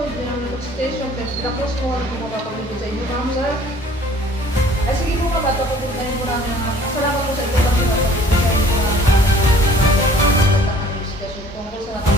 sunod, yung station, tapos mo, ano kung mapapagod sa inyo, ma'am, sir? Ay, sige po ma'am, papagod mo namin ang salamat po sa ito kami mapapagod sa inyo ang investigation tungkol sa natin.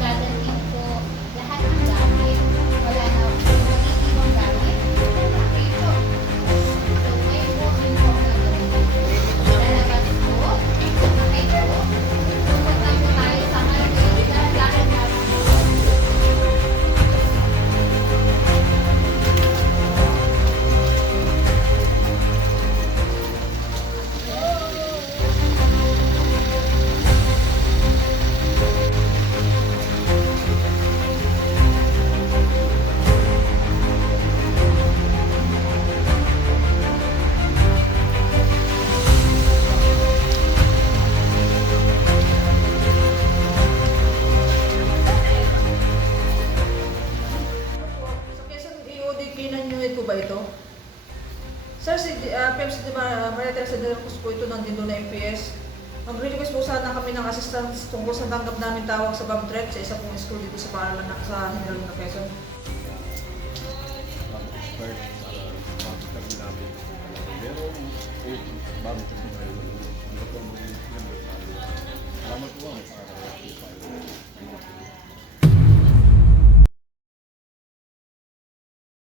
Dadating po lahat ng gamit. Wala na po magiging gamit. Okay po. So, ngayon po, yun po ang gagawin. Lalabas po. Okay po. Pupunta po tayo sa highway. Dahan-dahan lang po. Sa Quezon EOD, kinanyuhin ko ba ito? Sir, si PEMS, di ba, Maria Teresa de la Cruz po ito nandito na MPS. Mag-request po sana kami ng assistance tungkol sa tanggap namin tawag sa bomb threat sa isa pong school dito sa Paralan sa General na Quezon. Start para makita namin. Pero, bago ito na yun. Salamat po.